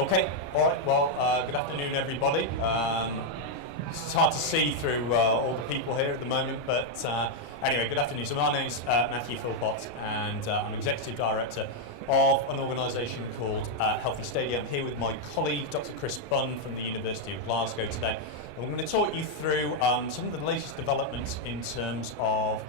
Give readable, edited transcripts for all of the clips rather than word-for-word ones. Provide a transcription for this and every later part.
Okay, all right, well, good afternoon, everybody. It's hard to see through all the people here at the moment, but anyway, good afternoon. So my name's Matthew Philpott, and I'm Executive Director of an organisation called Healthy Stadia. I'm here with my colleague, Dr. Chris Bunn from the University of Glasgow today. And we're going to talk you through some of the latest developments in terms of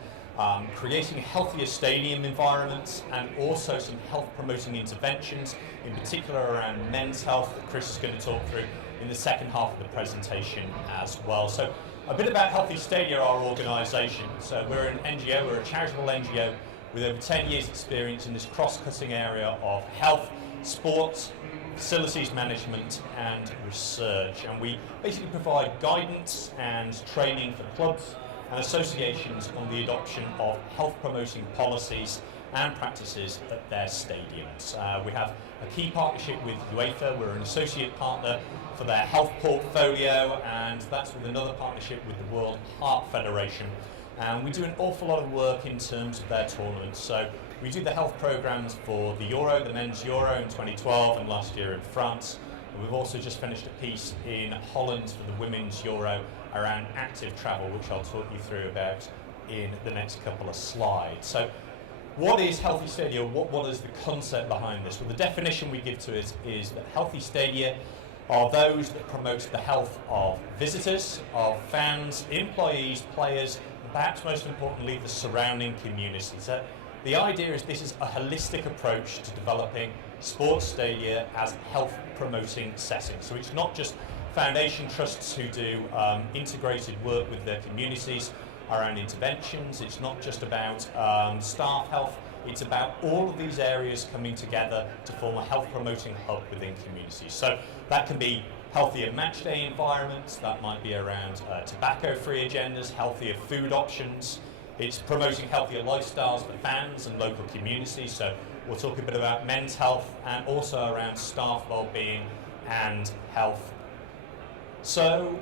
creating healthier stadium environments and also some health promoting interventions, in particular around men's health, that Chris is going to talk through in the second half of the presentation as well. So a bit about Healthy Stadia, our organisation. So we're an NGO, we're a charitable NGO with over 10 years experience in this cross-cutting area of health, sports, facilities management and research. And we basically provide guidance and training for clubs and associations on the adoption of health promoting policies and practices at their stadiums. We have a key partnership with UEFA. We're an associate partner for their health portfolio, and that's with another partnership with the World Heart Federation. And we do an awful lot of work in terms of their tournaments. So we do the health programs for the Euro, the men's Euro in 2012 and last year in France. And we've also just finished a piece in Holland for the women's Euro around active travel, which I'll talk you through about in the next couple of slides. So what is Healthy Stadia? What is the concept behind this? Well, the definition we give to it is that Healthy Stadia are those that promote the health of visitors, of fans, employees, players, and perhaps most importantly, the surrounding community. So the idea is this is a holistic approach to developing sports stadia as health promoting settings. So it's not just foundation trusts who do integrated work with their communities around interventions. It's not just about staff health. It's about all of these areas coming together to form a health promoting hub within communities. So that can be healthier match day environments, that might be around tobacco-free agendas, healthier food options. It's promoting healthier lifestyles for fans and local communities. So we'll talk a bit about men's health and also around staff well-being and health. So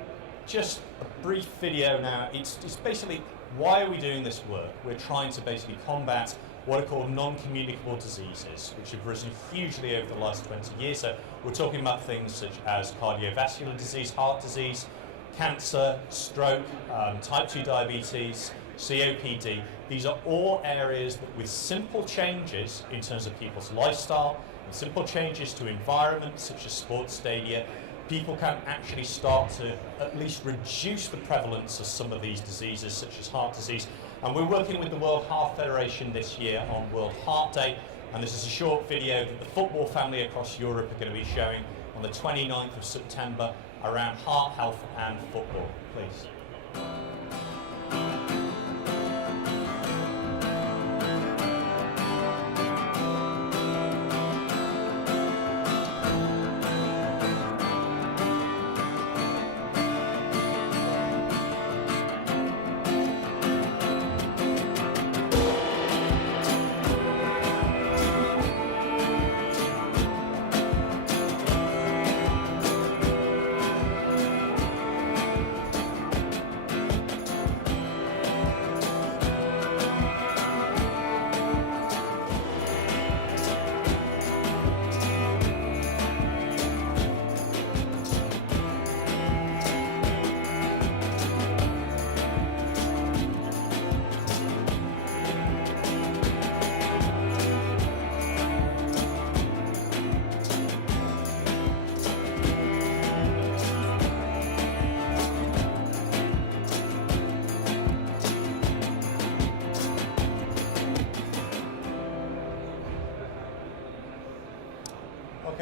just a brief video now. It's basically, why are we doing this work? We're trying to basically combat what are called non-communicable diseases, which have risen hugely over the last 20 years. So we're talking about things such as cardiovascular disease, heart disease, cancer, stroke, type 2 diabetes, COPD. These are all areas that with simple changes in terms of people's lifestyle and simple changes to environments such as sports stadia, people can actually start to at least reduce the prevalence of some of these diseases such as heart disease. And we're working with the World Heart Federation this year on World Heart Day, and this is a short video that the football family across Europe are going to be showing on the 29th of September around heart health and football. Please.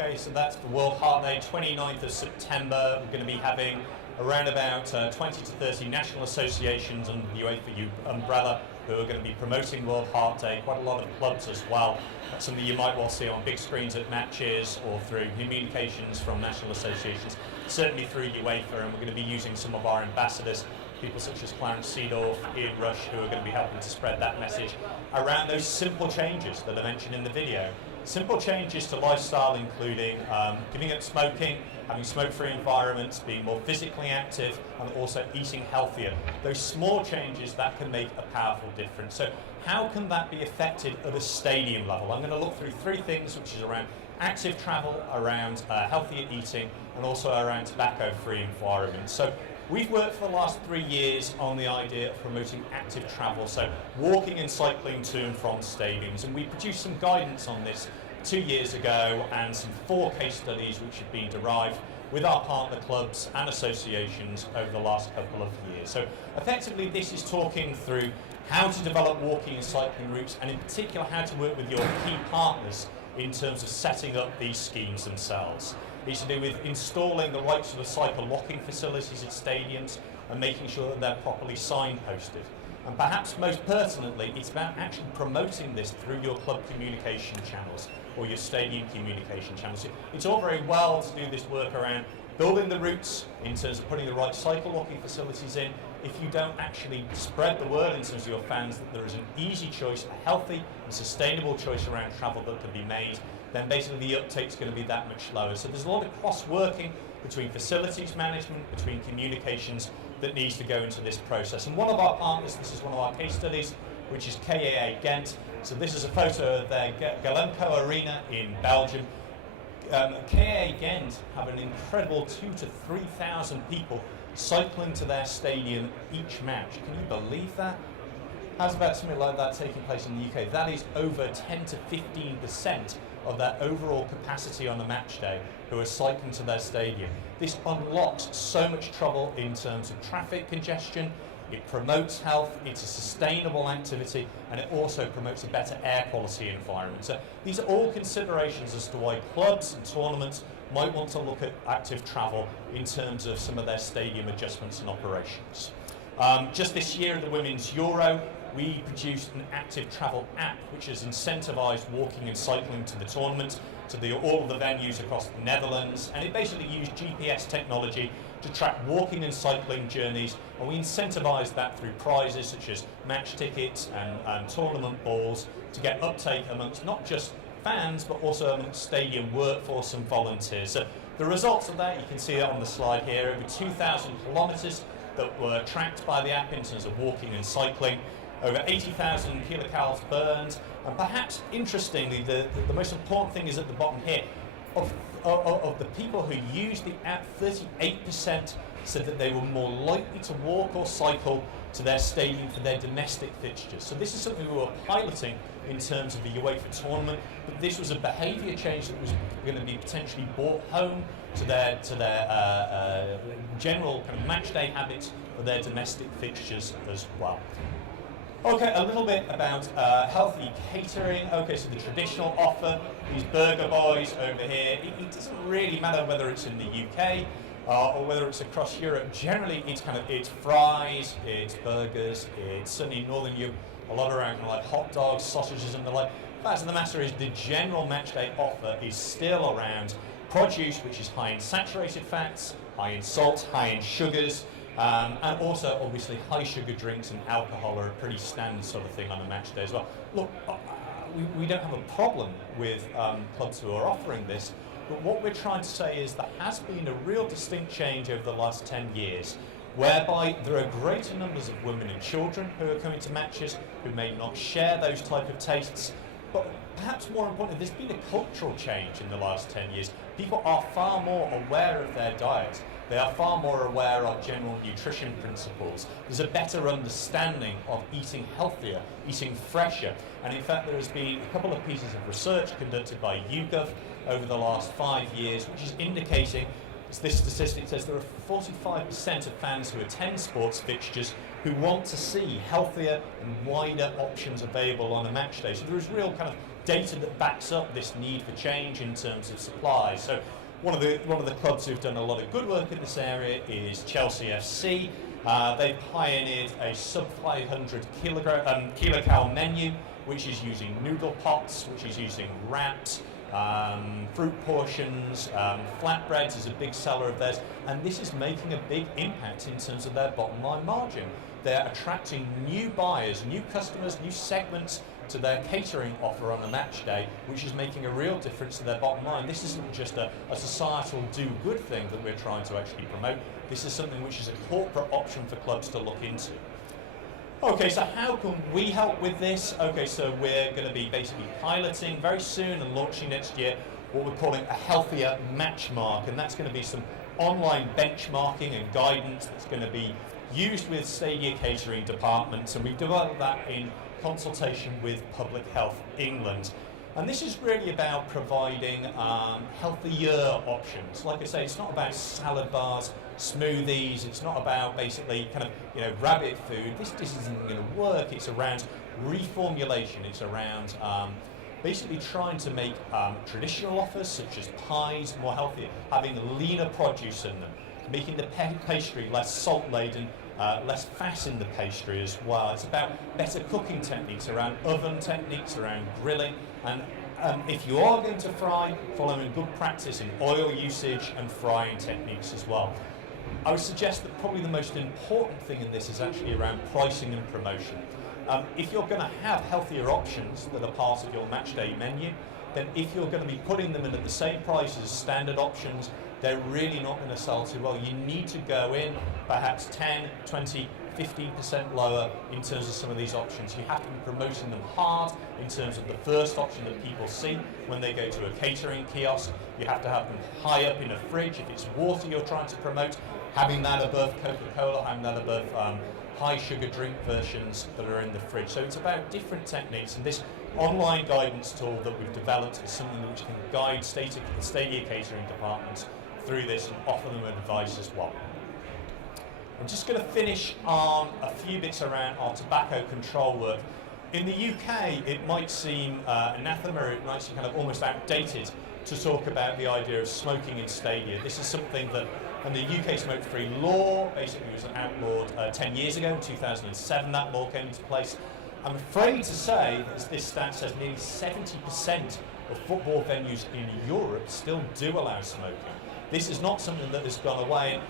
Okay, so that's the World Heart Day, 29th of September. We're going to be having around about 20 to 30 national associations under the UEFA umbrella who are going to be promoting World Heart Day. Quite a lot of clubs as well. That's something you might well see on big screens at matches or through communications from national associations, certainly through UEFA, and we're going to be using some of our ambassadors, people such as Clarence Seedorf, Ian Rush, who are going to be helping to spread that message around those simple changes that I mentioned in the video. Simple changes to lifestyle, including giving up smoking, having smoke-free environments, being more physically active, and also eating healthier. Those small changes that can make a powerful difference. So how can that be affected at a stadium level? I'm going to look through three things, which is around active travel, around healthier eating, and also around tobacco-free environments. So we've worked for the last 3 years on the idea of promoting active travel, so walking and cycling to and from stadiums, and we produced some guidance on this 2 years ago and some 4 case studies which have been derived with our partner clubs and associations over the last couple of years. So effectively this is talking through how to develop walking and cycling routes, and in particular how to work with your key partners in terms of setting up these schemes themselves. It's to do with installing the right sort of cycle locking facilities at stadiums and making sure that they're properly signposted. And perhaps most pertinently, it's about actually promoting this through your club communication channels or your stadium communication channels. It's all very well to do this work around building the routes in terms of putting the right cycle locking facilities in. If you don't actually spread the word in terms of your fans that there is an easy choice, a healthy and sustainable choice around travel that can be made, then basically the uptake is going to be that much lower. So there's a lot of cross-working between facilities management, between communications that needs to go into this process. And one of our partners, this is one of our case studies, which is KAA Ghent. So this is a photo of their Galemco Arena in Belgium. KAA Ghent have an incredible 2,000 to 3,000 people cycling to their stadium each match. Can you believe that? How's about something like that taking place in the UK? That is over 10 to 15% of their overall capacity on a match day who are cycling to their stadium. This unlocks so much trouble in terms of traffic congestion. It promotes health, it's a sustainable activity, and it also promotes a better air quality environment. So these are all considerations as to why clubs and tournaments might want to look at active travel in terms of some of their stadium adjustments and operations. Just this year at the Women's Euro, we produced an active travel app which has incentivised walking and cycling to the tournament, to all of the venues across the Netherlands, and it basically used GPS technology to track walking and cycling journeys, and we incentivised that through prizes such as match tickets and tournament balls to get uptake amongst not just fans but also amongst stadium workforce and volunteers. So the results of that, you can see it on the slide here, over 2,000 kilometres that were tracked by the app in terms of walking and cycling, over 80,000 kilocalories burned, and perhaps interestingly, the most important thing is at the bottom here. Of the people who used the app, 38% said that they were more likely to walk or cycle to their stadium for their domestic fixtures. So this is something we were piloting in terms of the UEFA tournament, but this was a behaviour change that was going to be potentially brought home to their general kind of match day habits for their domestic fixtures as well. Okay, a little bit about healthy catering. Okay, so the traditional offer, these burger boys over here, it doesn't really matter whether it's in the UK or whether it's across Europe. Generally, it's fries, it's burgers, it's certainly in Northern Europe, a lot around kind of like hot dogs, sausages and the like. The fact of the matter is the general matchday offer is still around produce, which is high in saturated fats, high in salt, high in sugars, and also obviously high sugar drinks and alcohol are a pretty standard sort of thing on a match day as well. Look, we don't have a problem with clubs who are offering this, but what we're trying to say is there has been a real distinct change over the last 10 years, whereby there are greater numbers of women and children who are coming to matches who may not share those type of tastes, but perhaps more importantly, there's been a cultural change in the last 10 years. People are far more aware of their diet. They are far more aware of general nutrition principles. There's a better understanding of eating healthier, eating fresher. And in fact, there has been a couple of pieces of research conducted by YouGov over the last 5 years, which is indicating, this statistic says there are 45% of fans who attend sports fixtures who want to see healthier and wider options available on a match day. So there is real kind of data that backs up this need for change in terms of supply. So one of the clubs who've done a lot of good work in this area is Chelsea FC. They've pioneered a sub 500 kilocal menu, which is using noodle pots, which is using wraps, fruit portions, flatbreads is a big seller of theirs, and this is making a big impact in terms of their bottom line margin. They're attracting new buyers, new customers, new segments to their catering offer on a match day, which is making a real difference to their bottom line. This isn't just a societal do-good thing that we're trying to actually promote. This is something which is a corporate option for clubs to look into. Okay, so how can we help with this? Okay, so we're going to be basically piloting very soon and launching next year what we're calling a healthier match mark, and that's going to be some online benchmarking and guidance that's going to be used with Stadia catering departments, and we've developed that in consultation with Public Health England. And this is really about providing healthier options. Like I say, it's not about salad bars, smoothies, it's not about basically kind of rabbit food. This isn't going to work. It's around reformulation. It's around basically trying to make traditional offers such as pies more healthier, having leaner produce in them, making the pastry less salt-laden, less fat in the pastry as well. It's about better cooking techniques, around oven techniques, around grilling, and if you are going to fry, following good practice in oil usage and frying techniques as well. I would suggest that probably the most important thing in this is actually around pricing and promotion. If you're going to have healthier options that are part of your match day menu, then if you're going to be putting them in at the same price as standard options, they're really not going to sell too well. You need to go in perhaps 10, 20, 15% lower in terms of some of these options. You have to be promoting them hard in terms of the first option that people see when they go to a catering kiosk. You have to have them high up in a fridge. If it's water you're trying to promote, having that above Coca-Cola, having that above high sugar drink versions that are in the fridge. So it's about different techniques, and this online guidance tool that we've developed is something which can guide Stadia catering departments through this and offer them advice as well. I'm just going to finish on a few bits around our tobacco control work. In the UK, it might seem anathema, it might seem kind of almost outdated to talk about the idea of smoking in Stadia. This is something that, under the UK smoke-free law, basically was outlawed 10 years ago. In 2007, that law came into place. I'm afraid to say that this stat says nearly 70% of football venues in Europe still do allow smoking. This is not something that has gone away.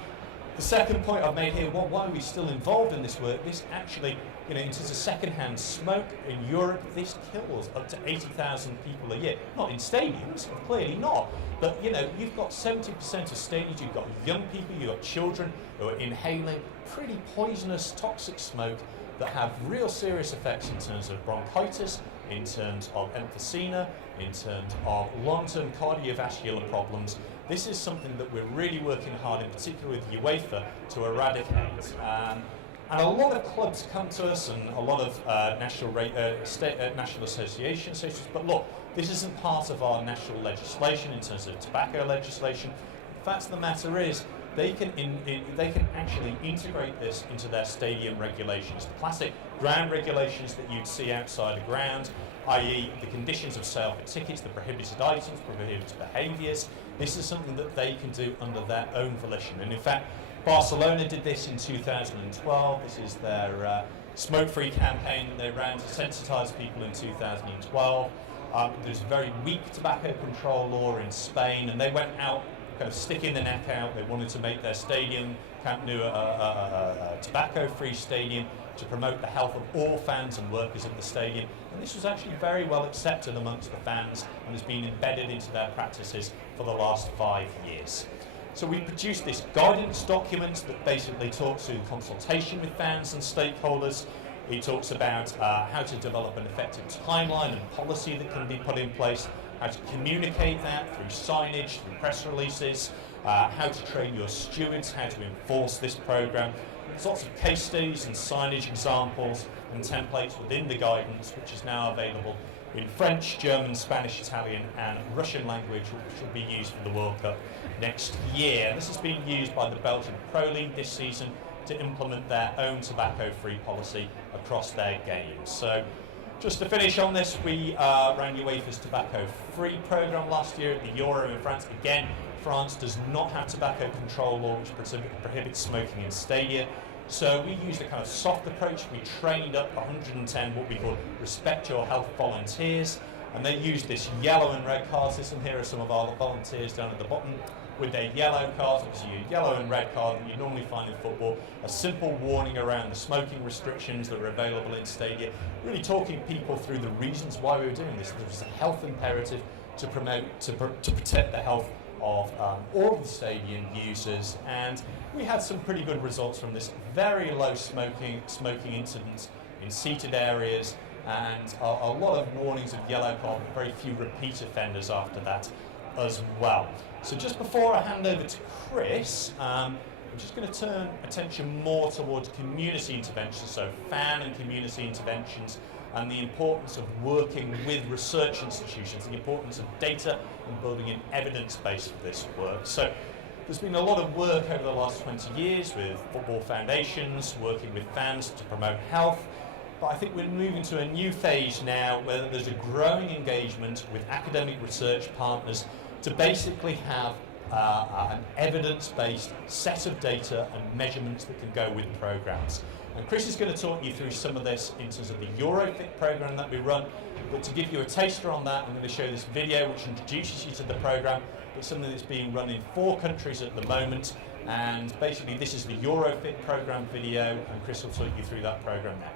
The second point I've made here, why are we still involved in this work? This actually, in terms of second-hand smoke in Europe, this kills up to 80,000 people a year. Not in stadiums, clearly not. But, you've got 70% of stadiums, you've got young people, you've got children who are inhaling pretty poisonous, toxic smoke that have real serious effects in terms of bronchitis, in terms of emphysema, in terms of long-term cardiovascular problems. This is something that we're really working hard, in particular with UEFA, to eradicate. And a lot of clubs come to us, and a lot of national associations say to us, but look, this isn't part of our national legislation in terms of tobacco legislation. The fact of the matter is, they can actually integrate this into their stadium regulations. The classic ground regulations that you'd see outside a ground, i.e. the conditions of sale for tickets, the prohibited items, prohibited behaviours. This is something that they can do under their own volition. And in fact, Barcelona did this in 2012. This is their smoke-free campaign that they ran to sensitise people in 2012. There's a very weak tobacco control law in Spain, and they went out kind of sticking the neck out. They wanted to make their stadium, Camp Nou, a tobacco-free stadium to promote the health of all fans and workers of the stadium. And this was actually very well accepted amongst the fans and has been embedded into their practices for the last 5 years. So we produced this guidance document that basically talks through consultation with fans and stakeholders. It talks about how to develop an effective timeline and policy that can be put in place, how to communicate that through signage, through press releases, how to train your stewards, how to enforce this programme. There's lots of case studies and signage examples and templates within the guidance, which is now available in French, German, Spanish, Italian and Russian language, which will be used for the World Cup next year. This has been used by the Belgian Pro League this season to implement their own tobacco-free policy across their games. So, just to finish on this, we ran UEFA's tobacco-free programme last year at the Euro in France. Again, France does not have tobacco control law which prohibits smoking in stadia. So we used a kind of soft approach. We trained up 110 what we call Respect Your Health volunteers, and they used this yellow and red card system. Here are some of our volunteers down at the bottom. with their yellow cards, obviously your yellow and red card that you normally find in football, a simple warning around the smoking restrictions that are available in Stadia, really talking people through the reasons why we were doing this. There was a health imperative to protect the health of all of the stadium users, and we had some pretty good results from this. Very low smoking incidents in seated areas, and a lot of warnings of yellow card, very few repeat offenders after that as well. So just before I hand over to Chris, I'm just going to turn attention more towards community interventions, so fan and community interventions, and the importance of working with research institutions, the importance of data and building an evidence base for this work. So there's been a lot of work over the last 20 years with football foundations, working with fans to promote health, but I think we're moving to a new phase now where there's a growing engagement with academic research partners to basically have an evidence-based set of data and measurements that can go with programs. And Chris is going to talk you through some of this in terms of the EuroFIT program that we run, but to give you a taster on that, I'm going to show this video which introduces you to the program. It's something that's being run in 4 countries at the moment, and basically this is the EuroFIT program video, and Chris will talk you through that program now.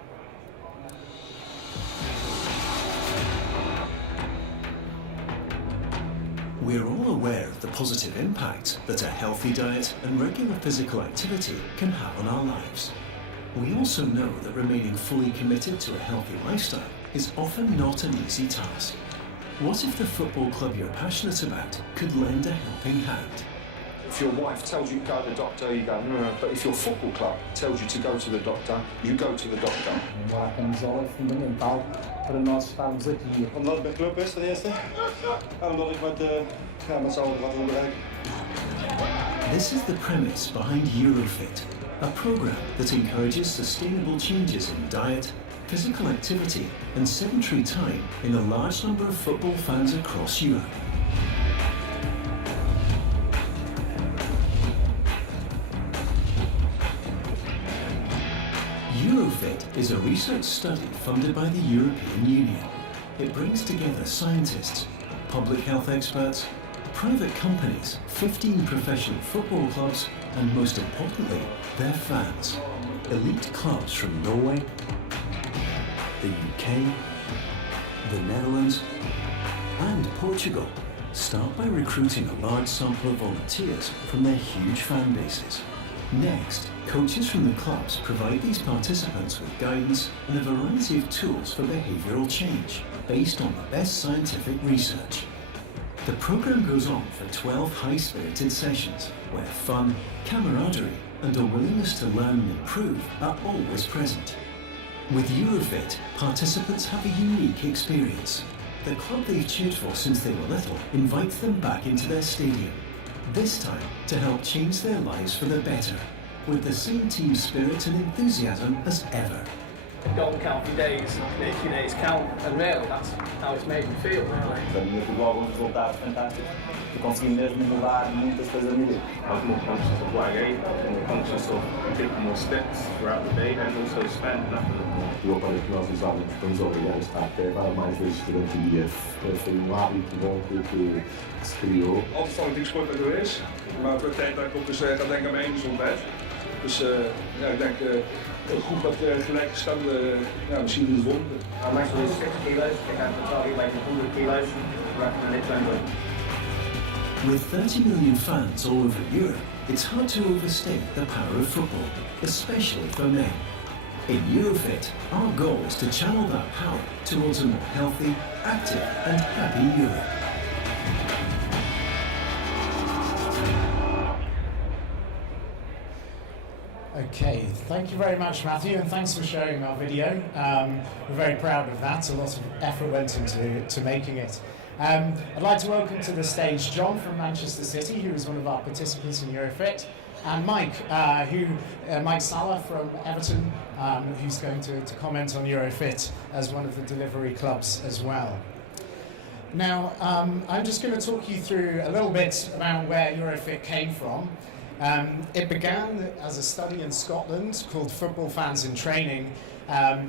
We're all aware of the positive impact that a healthy diet and regular physical activity can have on our lives. We also know that remaining fully committed to a healthy lifestyle is often not an easy task. What if the football club you're passionate about could lend a helping hand? If your wife tells you to go to the doctor, you go, no. But if your football club tells you to go to the doctor, you go to the doctor. Waar kan zelf fundamentaal voor de Nederlandse staan zitten hier? Omdat het bij club is ten eerste. En omdat ik met z'n allen wat wil bereiken. This is the premise behind EuroFIT, a program that encourages sustainable changes in diet, physical activity and sedentary time in a large number of football fans across Europe. EuroFIT is a research study funded by the European Union. It brings together scientists, public health experts, private companies, 15 professional football clubs, and most importantly, their fans. Elite clubs from Norway, the UK, the Netherlands, and Portugal start by recruiting a large sample of volunteers from their huge fan bases. Next, coaches from the clubs provide these participants with guidance and a variety of tools for behavioural change based on the best scientific research. The programme goes on for 12 high-spirited sessions where fun, camaraderie and a willingness to learn and improve are always present. With EuroFIT, participants have a unique experience. The club they've cheered for since they were little invites them back into their stadium, this time to help change their lives for the better, with the same team spirit and enthusiasm as ever. Don't count your days, make your days count, and really that's how it's made me feel, really. Para mim, o futebol é resultado fantástico. Eu consegui mesmo mudar muitas coisas na minha vida. I was more conscious of what I ate, more conscious of taking more steps throughout the day, and also standing up a little more. O aparelho que nós usávamos para nos obrigar a estar de pé mais vezes durante o dia foi hábito bom que se criou. Altijd fanatiek sporter geweest, maar het wordt tijd dat ik ook eens ga denken aan mijn eigen gezondheid. Dus ik denk goed dat gelijkgestelde misschien in de volgende. I'm actually 6 kilos, I have to target like 100 kilos, right in it. With 30 million fans all over Europe, it's hard to overstate the power of football, especially for men. In EuroFIT, our goal is to channel that power towards a more healthy, active and happy Europe. Okay, thank you very much, Matthew, and thanks for showing our video. We're very proud of that. A lot of effort went into making it. I'd like to welcome to the stage John from Manchester City, who is one of our participants in EuroFIT, and Mike Salah from Everton, who's going to comment on EuroFIT as one of the delivery clubs as well. Now, I'm just going to talk you through a little bit about where EuroFIT came from. It began as a study in Scotland called Football Fans in Training.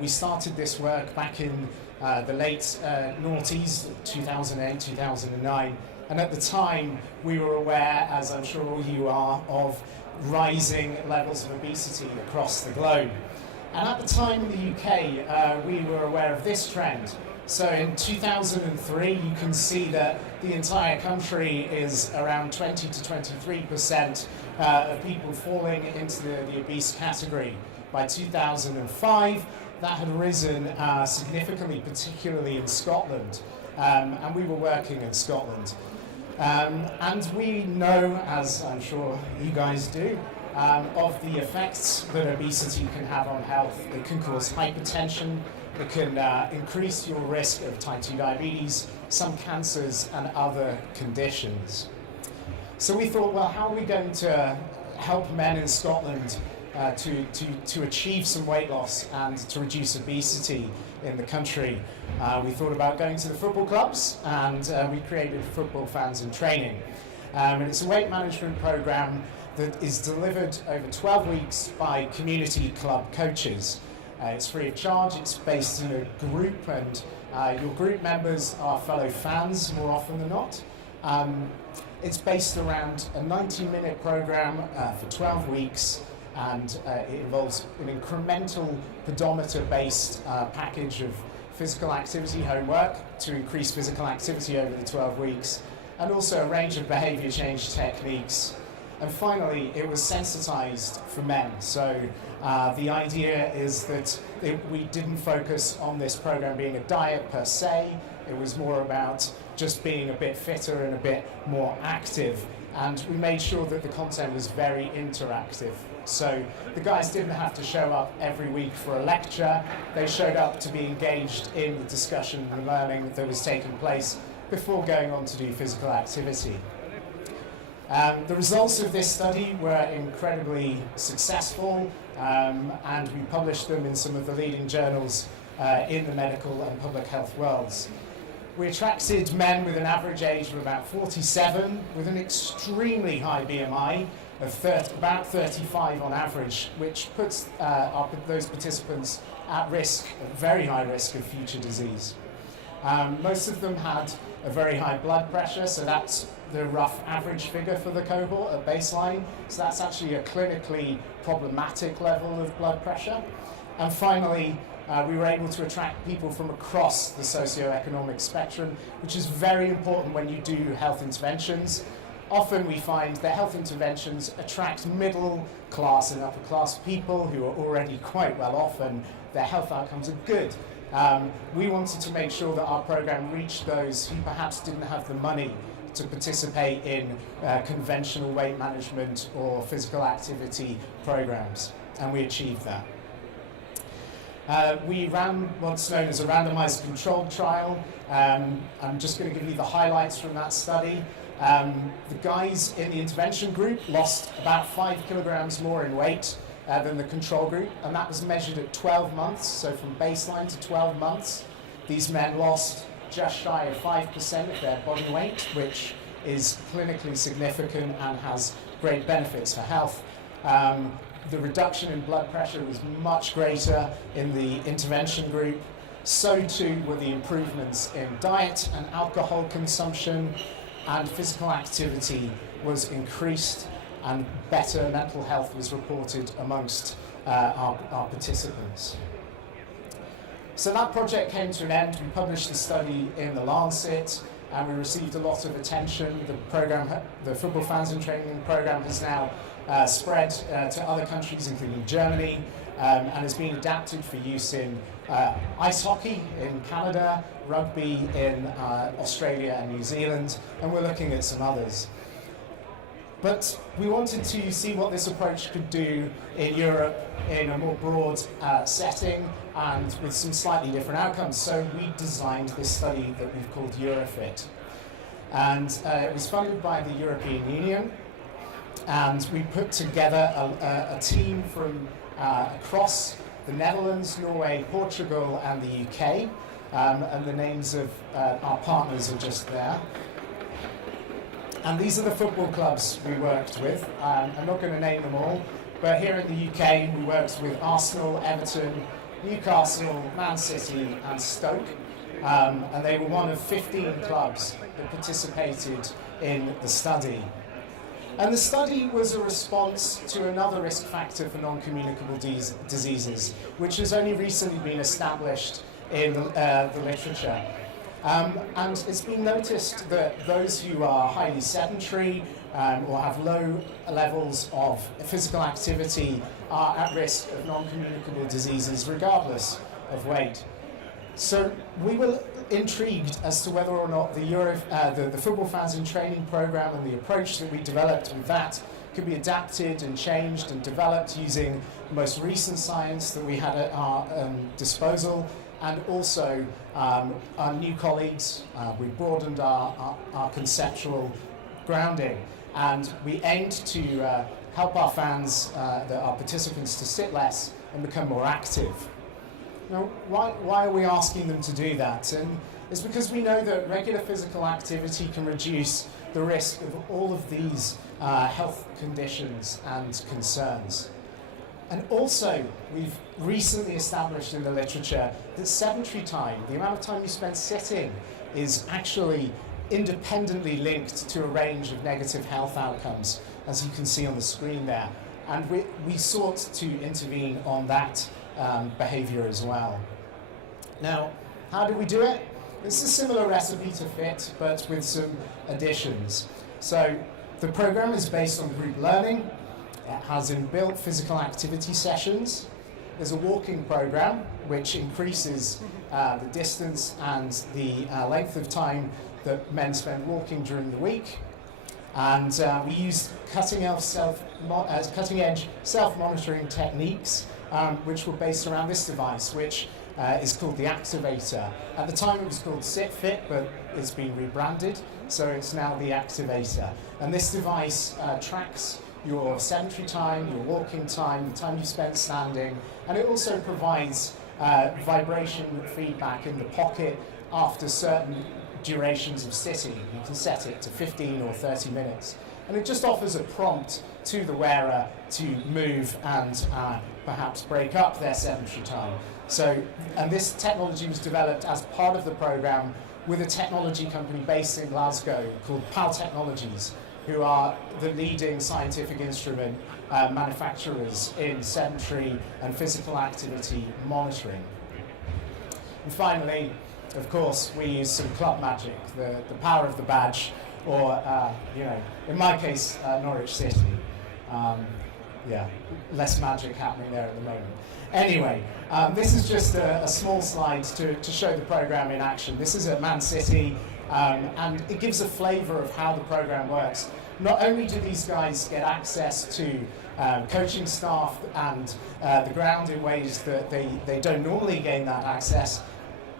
We started this work back in the late noughties, 2008, 2009, And at the time, we were aware, as I'm sure all you are, of rising levels of obesity across the globe. And at the time in the UK, we were aware of this trend. So in 2003, you can see that the entire country is around 20 to 23% of people falling into the obese category. By 2005, that had risen significantly, particularly in Scotland, and we were working in Scotland. And we know, as I'm sure you guys do, of the effects that obesity can have on health. It can cause hypertension, it can increase your risk of type 2 diabetes, some cancers and other conditions. So we thought, well, how are we going to help men in Scotland to achieve some weight loss and to reduce obesity in the country? We thought about going to the football clubs, and we created Football Fans in Training. And it's a weight management program that is delivered over 12 weeks by community club coaches. It's free of charge, it's based in a group, and your group members are fellow fans more often than not. It's based around a 90-minute program for 12 weeks, and it involves an incremental pedometer-based package of physical activity homework to increase physical activity over the 12 weeks, and also a range of behavior change techniques. And finally, it was sensitized for men. So the idea is that we didn't focus on this program being a diet per se. It was more about just being a bit fitter and a bit more active. And we made sure that the content was very interactive. So the guys didn't have to show up every week for a lecture. They showed up to be engaged in the discussion and learning that was taking place before going on to do physical activity. The results of this study were incredibly successful, and we published them in some of the leading journals in the medical and public health worlds. We attracted men with an average age of about 47, with an extremely high BMI of about 35 on average, which puts those participants at risk, at very high risk of future disease. Most of them had a very high blood pressure, so that's the rough average figure for the cohort at baseline. So that's actually a clinically problematic level of blood pressure. And finally, we were able to attract people from across the socioeconomic spectrum, which is very important when you do health interventions. Often we find that health interventions attract middle class and upper class people who are already quite well off and their health outcomes are good. We wanted to make sure that our program reached those who perhaps didn't have the money to participate in conventional weight management or physical activity programs, and we achieved that. We ran what's known as a randomized controlled trial. I'm just going to give you the highlights from that study. The guys in the intervention group lost about 5 kilograms more in weight than the control group, and that was measured at 12 months, so from baseline to 12 months. These men lost just shy of 5% of their body weight, which is clinically significant and has great benefits for health. The reduction in blood pressure was much greater in the intervention group. So too were the improvements in diet and alcohol consumption, and physical activity was increased, and better mental health was reported amongst our participants. So that project came to an end. We published the study in the Lancet, and we received a lot of attention. The program, the Football Fans in Training program, has now spread to other countries, including Germany, and has been adapted for use in ice hockey in Canada, rugby in Australia and New Zealand, and we're looking at some others. But we wanted to see what this approach could do in Europe in a more broad setting and with some slightly different outcomes. So we designed this study that we've called EuroFIT. And it was funded by the European Union. And we put together a team from across the Netherlands, Norway, Portugal, and the UK. And the names of our partners are just there. And these are the football clubs we worked with. I'm not going to name them all, but here in the UK we worked with Arsenal, Everton, Newcastle, Man City and Stoke. and they were one of 15 clubs that participated in the study. And the study was a response to another risk factor for non-communicable diseases, which has only recently been established in the literature. And it's been noticed that those who are highly sedentary or have low levels of physical activity are at risk of non-communicable diseases regardless of weight. So we were intrigued as to whether or not the Football Fans in Training program and the approach that we developed with that could be adapted and changed and developed using the most recent science that we had at our disposal, and also our new colleagues. We broadened our conceptual grounding, and we aimed to help our fans, our participants, to sit less and become more active. Now, why are we asking them to do that? And it's because we know that regular physical activity can reduce the risk of all of these health conditions and concerns. And also, we've recently established in the literature that sedentary time, the amount of time you spend sitting, is actually independently linked to a range of negative health outcomes, as you can see on the screen there. And we sought to intervene on that behaviour as well. Now, how do we do it? It's a similar recipe to FIT, but with some additions. So the program is based on group learning. It has inbuilt physical activity sessions. There's a walking program, which increases the distance and the length of time that men spend walking during the week. And we use cutting-edge self-monitoring techniques, which were based around this device, which is called the Activator. At the time it was called SitFit, but it's been rebranded, so it's now the Activator. And this device tracks your sedentary time, your walking time, the time you spent standing, and it also provides vibration feedback in the pocket after certain durations of sitting. You can set it to 15 or 30 minutes. And it just offers a prompt to the wearer to move and perhaps break up their sedentary time. So, and this technology was developed as part of the program with a technology company based in Glasgow called PAL Technologies, who are the leading scientific instrument manufacturers in sedentary and physical activity monitoring. And finally, of course, we use some club magic, the power of the badge, or, in my case, Norwich City. Less magic happening there at the moment. Anyway, this is just a small slide to show the program in action. This is at Man City, and it gives a flavour of how the program works. Not only do these guys get access to coaching staff and the ground in ways that they don't normally gain that access,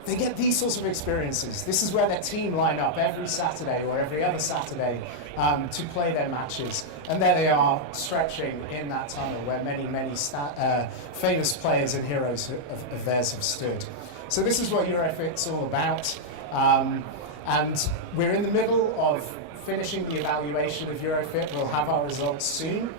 they get these sorts of experiences. This is where their team line up every Saturday or every other Saturday to play their matches. And there they are, stretching in that tunnel where many famous players and heroes of theirs have stood. So this is what EuroFIT's all about. And we're in the middle of finishing the evaluation of EuroFIT. We'll have our results soon.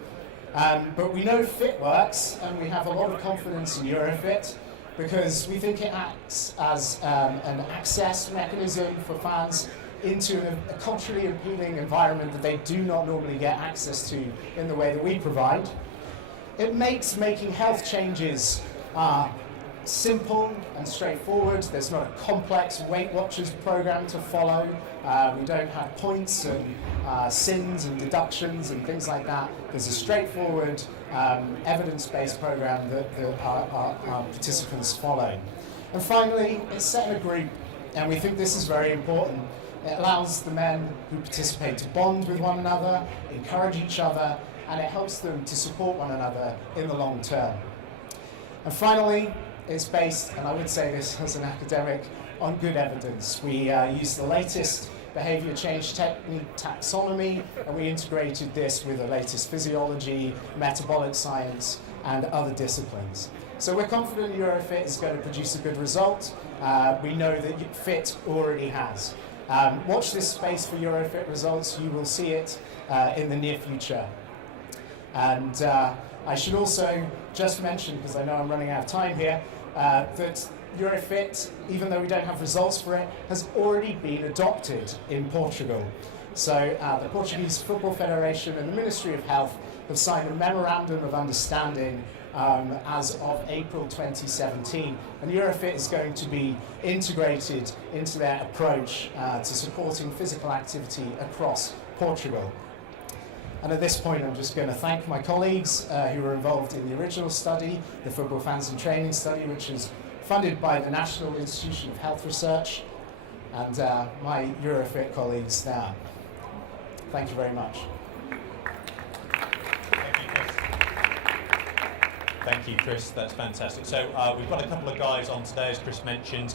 But we know FIT works, and we have a lot of confidence in EuroFIT, because we think it acts as an access mechanism for fans into a culturally appealing environment that they do not normally get access to in the way that we provide. It makes making health changes simple and straightforward. There's not a complex Weight Watchers program to follow. We don't have points and sins and deductions and things like that. There's a straightforward evidence-based program that our participants follow. And finally, it's set in a group, and we think this is very important. It allows the men who participate to bond with one another, encourage each other, and it helps them to support one another in the long term. And finally, it's based, and I would say this as an academic, on good evidence. We use the latest behaviour change technique taxonomy, and we integrated this with the latest physiology, metabolic science, and other disciplines. So we're confident EuroFIT is going to produce a good result. We know that FIT already has. Watch this space for EuroFIT results. You will see it in the near future. And I should also just mention, because I know I'm running out of time here, that EuroFIT, even though we don't have results for it, has already been adopted in Portugal. So the Portuguese Football Federation and the Ministry of Health have signed a memorandum of understanding as of April 2017, and EuroFIT is going to be integrated into their approach to supporting physical activity across Portugal. And at this point, I'm just going to thank my colleagues who were involved in the original study, the Football Fans and Training Study, which is funded by the National Institute of Health Research, and my EuroFIT colleagues there. Thank you very much. Thank you, Chris. That's fantastic. So we've got a couple of guys on today, as Chris mentioned.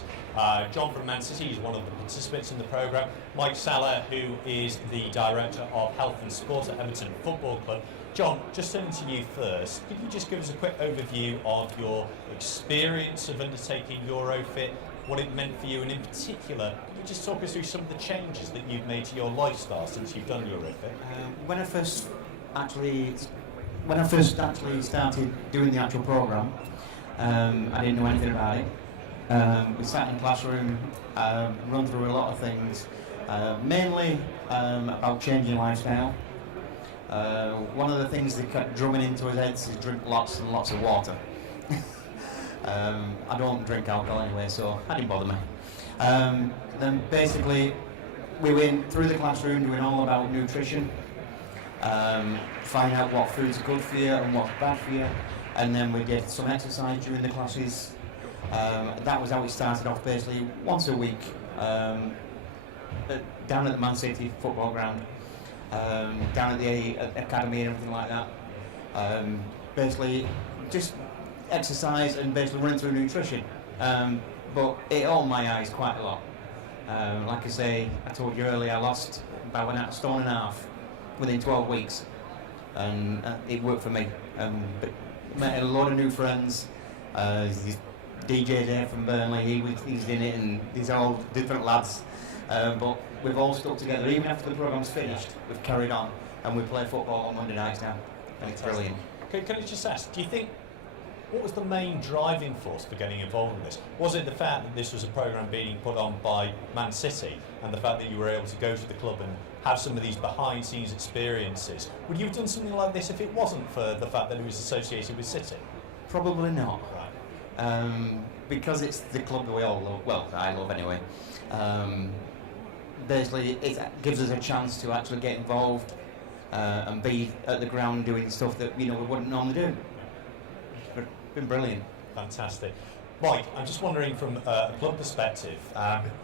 John from Man City is one of the participants in the programme. Mike Saller, who is the Director of Health and Sport at Everton Football Club. John, just turning to you first, could you just give us a quick overview of your experience of undertaking EuroFIT, what it meant for you, and in particular, could you just talk us through some of the changes that you've made to your lifestyle since you've done EuroFIT? When I first actually started doing the actual programme, I didn't know anything about it. We sat in the classroom, run through a lot of things, mainly about changing lifestyle. One of the things they kept drumming into his heads is drink lots and lots of water. I don't drink alcohol anyway, so that didn't bother me. Then basically we went through the classroom doing all about nutrition, find out what foods are good for you and what's bad for you, and then we did some exercise during the classes. That was how it started off, basically once a week, down at the Man City football ground, down at the academy and everything like that. Basically just exercise and basically run through nutrition, but it opened my eyes quite a lot. Like I say, I told you earlier, I lost about a stone and a half within 12 weeks, and it worked for me. But met a lot of new friends. DJ there from Burnley, he's in it, and these are all different lads. But we've all stuck together. Even after the programme's finished, we've carried on, and we play football on Monday nights now, and it's brilliant. Can I just ask, do you think, what was the main driving force for getting involved in this? Was it the fact that this was a programme being put on by Man City, and the fact that you were able to go to the club and have some of these behind-the-scenes experiences? Would you have done something like this if it wasn't for the fact that it was associated with City? Probably not. Right. Because it's the club that we all love, well, I love anyway. Basically, it gives us a chance to actually get involved and be at the ground doing stuff that we wouldn't normally do. It's been brilliant. Fantastic. Mike, I'm just wondering from a club perspective,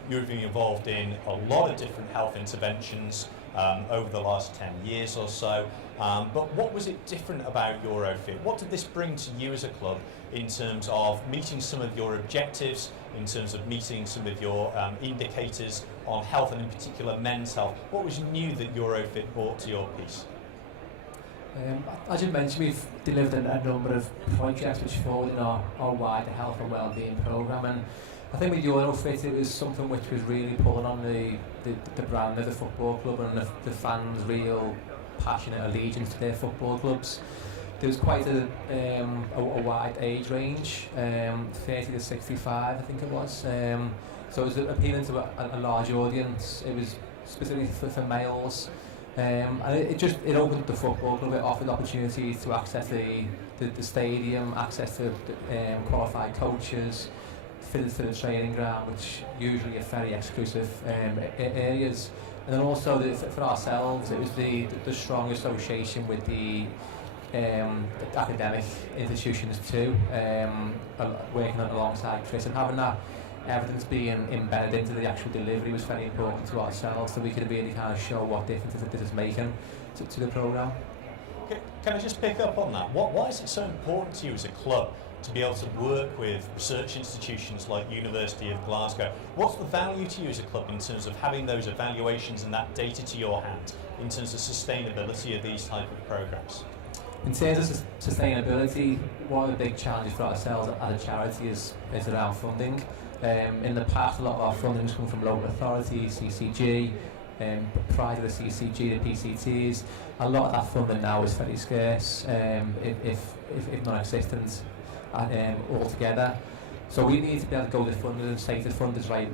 you've been involved in a lot of different health interventions over the last 10 years or so, but what was it different about EuroFIT? What did this bring to you as a club in terms of meeting some of your objectives, in terms of meeting some of your indicators on health, and in particular men's health? What was new that EuroFIT brought to your piece? As you mentioned, we've delivered a number of projects which fall in our wider health and wellbeing programme, and I think with EuroFIT it was something which was really pulling on the brand of the football club and the fans' real passionate allegiance to their football clubs. There was quite a wide age range, 30 to 65 I think it was, so it was appealing to a large audience. It was specifically for males. And it opened up the football club. It offered opportunities to access the stadium, access to qualified coaches, fitted to the training ground, which usually are very exclusive areas. And then also for ourselves, it was the strong association with the academic institutions too, working alongside Chris, and having that evidence being embedded into the actual delivery was very important to ourselves, so we could really kind of show what difference this is making to the programme. Can I just pick up on that? Why is it so important to you as a club to be able to work with research institutions like University of Glasgow? What's the value to you as a club in terms of having those evaluations and that data to your hand in terms of sustainability of these type of programmes? In terms of sustainability, one of the big challenges for ourselves as a charity is around funding. In the past, a lot of our funding has come from local authorities, CCG, prior to the CCG, the PCTs. A lot of that funding now is very scarce, if non-existent altogether. So we need to be able to go to funders and say to funders, right,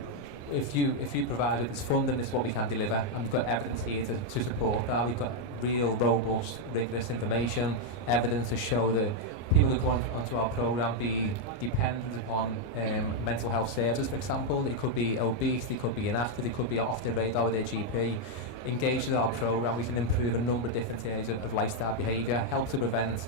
if you provide this funding, this is what we can deliver, and we've got evidence here to support that. We've got real, robust, rigorous information, evidence to show that people who go onto our programme be dependent upon mental health services, for example. They could be obese, they could be inactive, they could be off the radar with their GP. Engaged with our programme, we can improve a number of different areas of lifestyle behaviour, help to prevent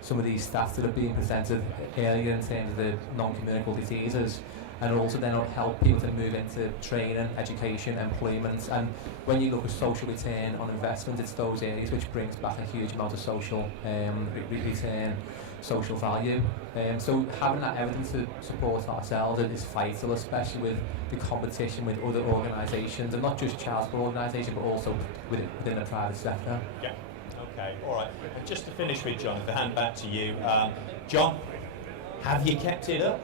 some of these stats that are being presented earlier in terms of the non-communicable diseases, and also then help people to move into training, education, employment. And when you look at social return on investment, it's those areas which brings back a huge amount of social return, social value. So having that evidence to support ourselves is vital, especially with the competition with other organisations, and not just charitable organisations, but also within the private sector. Yeah. Okay. All right. And just to finish with John, if I hand back to you, John, have you kept it up?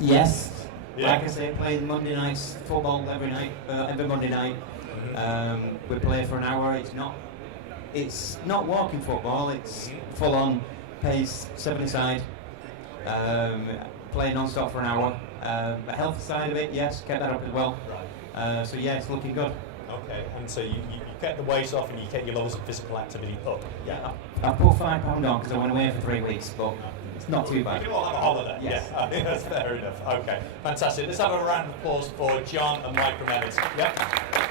Yes. Yeah. Like I say, play Monday nights football every night, every Monday night. We play for an hour. It's not walking football. It's full on pace, 7-a-side. Play non-stop for an hour. The health side of it, yes, kept that up as well. So yeah, it's looking good. Okay. And so you kept the weight off and you kept your levels of physical activity up. Yeah. I put 5 pound on because I went away for 3 weeks, but it's not too bad. You all have a holiday. Yes. Yeah. I think that's fair enough. Okay. Fantastic. Let's have a round of applause for John and Mike from Everton. Yeah.